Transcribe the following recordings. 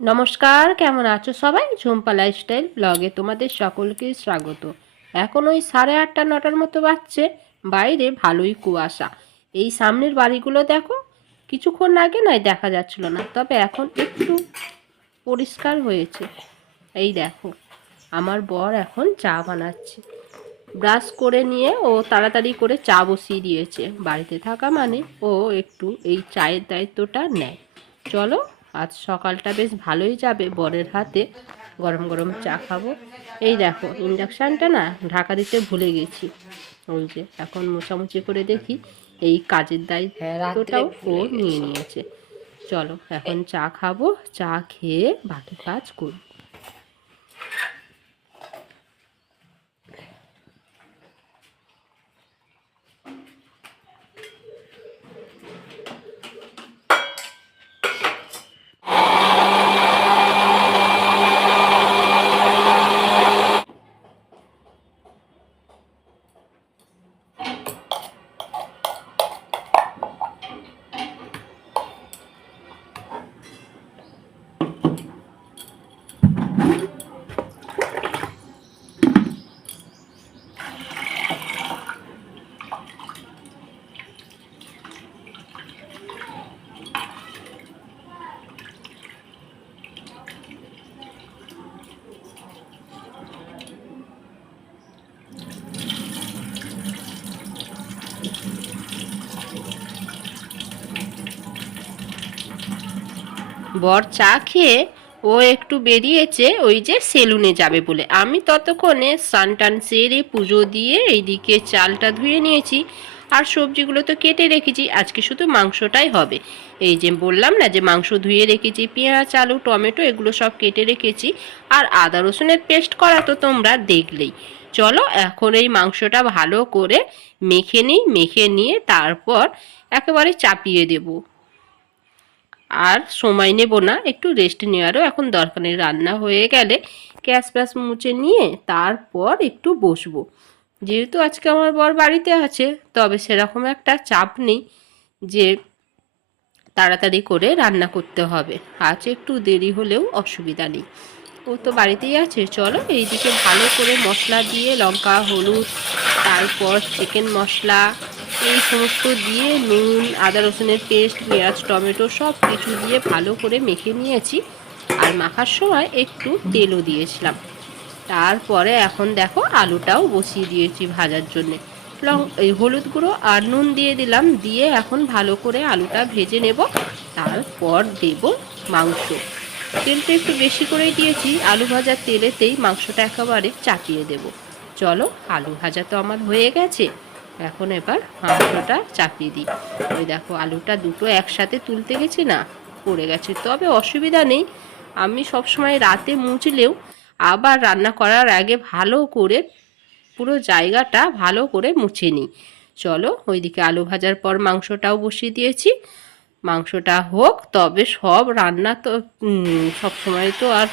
নমস্কার, কেমন আছো সবাই? ঝুম্পা লাইফস্টাইল ব্লগে তোমাদের সকলকে স্বাগত। এখন ওই 8:30-9টার মতো বাজছে। বাইরে ভালোই কুয়াশা। এই সামনের বাড়িগুলো দেখো, কিছুক্ষণ আগে নয় দেখা যাচ্ছিল না, তবে এখন একটু পরিষ্কার হয়েছে। এই দেখো, আমার বর এখন চা বানাচ্ছে। ব্রাশ করে নিয়ে ও তাড়াতাড়ি করে চা বসিয়ে দিয়েছে। বাড়িতে থাকা মানে ও একটু এই চায়ের দায়িত্বটা নেয়। চলো, আজ সকালটা বেশ ভালোই যাবে বরের হাতে। গরম গরম চা খাবো। এই দেখো, ইন্ডাকশানটা না ঢাকা দিতে ভুলে গেছি। ওই যে এখন মোছামুছি করে দেখি এই কাজের দায়িত্বটাও ও নিয়ে নিয়েছে। চলো এখন চা খাবো, চা খেয়ে বাকি কাজ করব। বর চা খেয়ে ও একটু বেরিয়েছে ওই যে সেলুনে যাবে বলে। আমি ততক্ষণে স্নান টান সেরে পুজো দিয়ে এইদিকে চালটা ধুয়ে নিয়েছি, আর সবজিগুলো তো কেটে রেখেছি। আজকে শুধু মাংসটাই হবে। এই যে বললাম না যে মাংস ধুয়ে রেখেছি, পেঁয়াজ আলু টমেটো এগুলো সব কেটে রেখেছি, আর আদা রসুনের পেস্ট করা তো তোমরা দেখলেই। চলো এখন এই মাংসটা ভালো করে মেখে নিই, মেখে নিয়ে তারপর একেবারে চাপিয়ে দেবো। আর সময় নেব না, একটু রেস্ট নেওয়ারও এখন দরকার নেই। রান্না হয়ে গেলে গ্যাস ফ্যাস মুছে নিয়ে তারপর একটু বসবো। যেহেতু আজকে আমার বর বাড়িতে আছে, তবে সেরকম একটা চাপ নেই যে তাড়াতাড়ি করে রান্না করতে হবে। আজ একটু দেরি হলেও অসুবিধা নেই, ও তো বাড়িতেই আছে। চলো এইদিকে ভালো করে মশলা দিয়ে লঙ্কা হলুদ, তারপর চিকেন মশলা এই সমস্ত দিয়ে নুন আদা রসুনের পেস্ট পেঁয়াজ টমেটো সব কিছু দিয়ে ভালো করে মেখে নিয়েছি। আর মাখার সময় একটু তেলও দিয়েছিলাম। তারপরে এখন দেখো আলুটাও বসিয়ে দিয়েছি ভাজার জন্যে। এই হলুদ গুঁড়ো আর নুন দিয়ে দিলাম, দিয়ে এখন ভালো করে আলুটা ভেজে নেব। তারপর দেব মাংস। তেলটা একটু বেশি করেই দিয়েছি, আলু ভাজার তেলেতেই মাংসটা একেবারে চাপিয়ে দেব। চলো, আলু ভাজা তো আমার হয়ে গেছে, এখন এবার মাংসটা চাপিয়ে দিই। ওই দেখো আলুটা দুটো একসাথে তুলতে গেছি না, পড়ে গেছে। তবে অসুবিধা নেই, আমি সবসময় রাতে মুছলেও আবার রান্না করার আগে ভালো করে পুরো জায়গাটা ভালো করে মুছে নিই। চলো ওইদিকে আলু ভাজার পর মাংসটাও বসিয়ে দিয়েছি। মাংসটা হোক, তবে সব রান্না তো সব সময় তো আর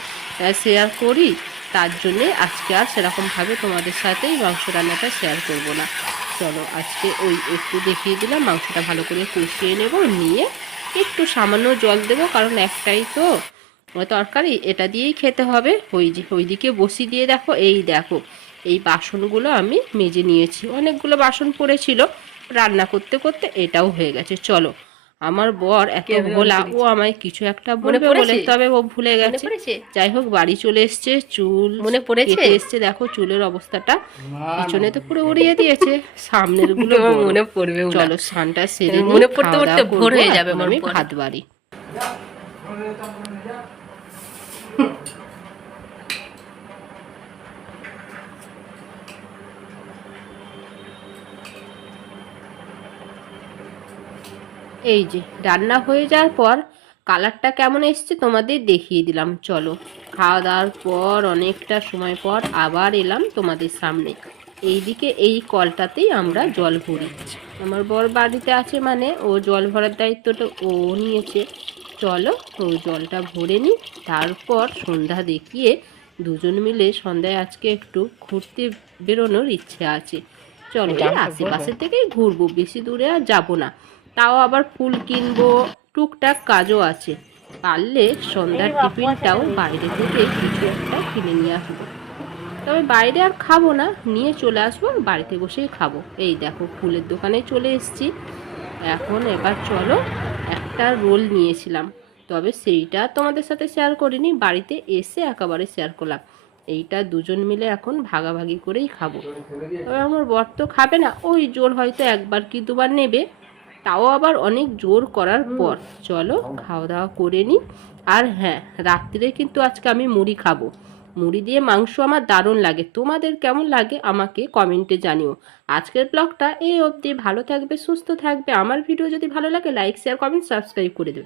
শেয়ার করি, তার জন্যে আজকে আর সেরকমভাবে তোমাদের সাথে মাংস রান্নাটা শেয়ার করব না। চলো আজকে ওই একটু দেখিয়ে দিলাম, মাংসটা ভালো করে কষিয়ে নেব, নিয়ে একটু সামান্য জল দেব, কারণ একটাই তো তরকারি, এটা দিয়েই খেতে হবে। ওইদিকে বসিয়ে দিয়ে দেখো, এই দেখো এই বাসনগুলো আমি মেজে নিয়েছি। অনেকগুলো বাসন পড়েছিল, রান্না করতে করতে এটাও হয়ে গেছে। চলো, আমার বর এত ভোলা, ও আমায় কিছু একটা বলবে বলে, তবে ও ভুলে গেছে। যাই হোক, বাড়ি চলে এসছে, চুল মনে পড়েছে এসছে। দেখো চুলের অবস্থাটা, পিছনে তো পুরো উড়িয়ে দিয়েছে, সামনের গুলো মনে পড়বে। চলো স্নানটা সেরে মনে পড়তে পড়তে ভোর হয়ে যাবে। আমি ভাত বাড়ি। এই যে রান্না হয়ে যাওয়ার পর কালারটা কেমন এসছে তোমাদের দেখিয়ে দিলাম। চলো, খাওয়া দাওয়ার পর অনেকটা সময় পর আবার এলাম তোমাদের সামনে। এইদিকে এই কলটাতেই আমরা জল ভরি। আমার বর বাড়িতে আছে মানে ও জল ভরার দায়িত্বটা ও নিয়েছে। চলো ও জলটা ভরে নিই, তারপর সন্ধ্যা দেখিয়ে দুজন মিলে সন্ধ্যায় আজকে একটু ঘুরতে বেরোনোর ইচ্ছে আছে। চলো আশেপাশে থেকেই ঘুরবো, বেশি দূরে আর যাবো না। তাও আবার ফুল কিনবো, টুকটাক কাজও আছে। পারলে সন্ধ্যার টিফিনটাও বাইরে থেকে কিছু একটা কিনে নিয়ে আসবো। তবে বাইরে আর খাবো না, নিয়ে চলে আসবো, বাড়িতে বসেই খাবো। এই দেখো ফুলের দোকানে চলে এসেছি। এখন এবার চলো, একটা রোল নিয়েছিলাম, তবে সেইটা তোমাদের সাথে শেয়ার করিনি, বাড়িতে এসে একেবারে শেয়ার করলাম। এইটা দুজন মিলে এখন ভাগাভাগি করেই খাবো। তবে আমার বর তো খাবে না, ওই জোর হয়তো একবার কি দুবার নেবে, তাও আবার অনেক জোর করার পর। চলো খাওয়া দাওয়া করে নিই। আর হ্যাঁ, রাত্রিরে কিন্তু আজকে আমি মুড়ি খাবো। মুড়ি দিয়ে মাংস আমার দারুণ লাগে। তোমাদের কেমন লাগে আমাকে কমেন্টে জানিও। আজকের ব্লগটা এই অবধি। ভালো থাকবে, সুস্থ থাকবে। আমার ভিডিও যদি ভালো লাগে লাইক শেয়ার কমেন্ট সাবস্ক্রাইব করে দেবে।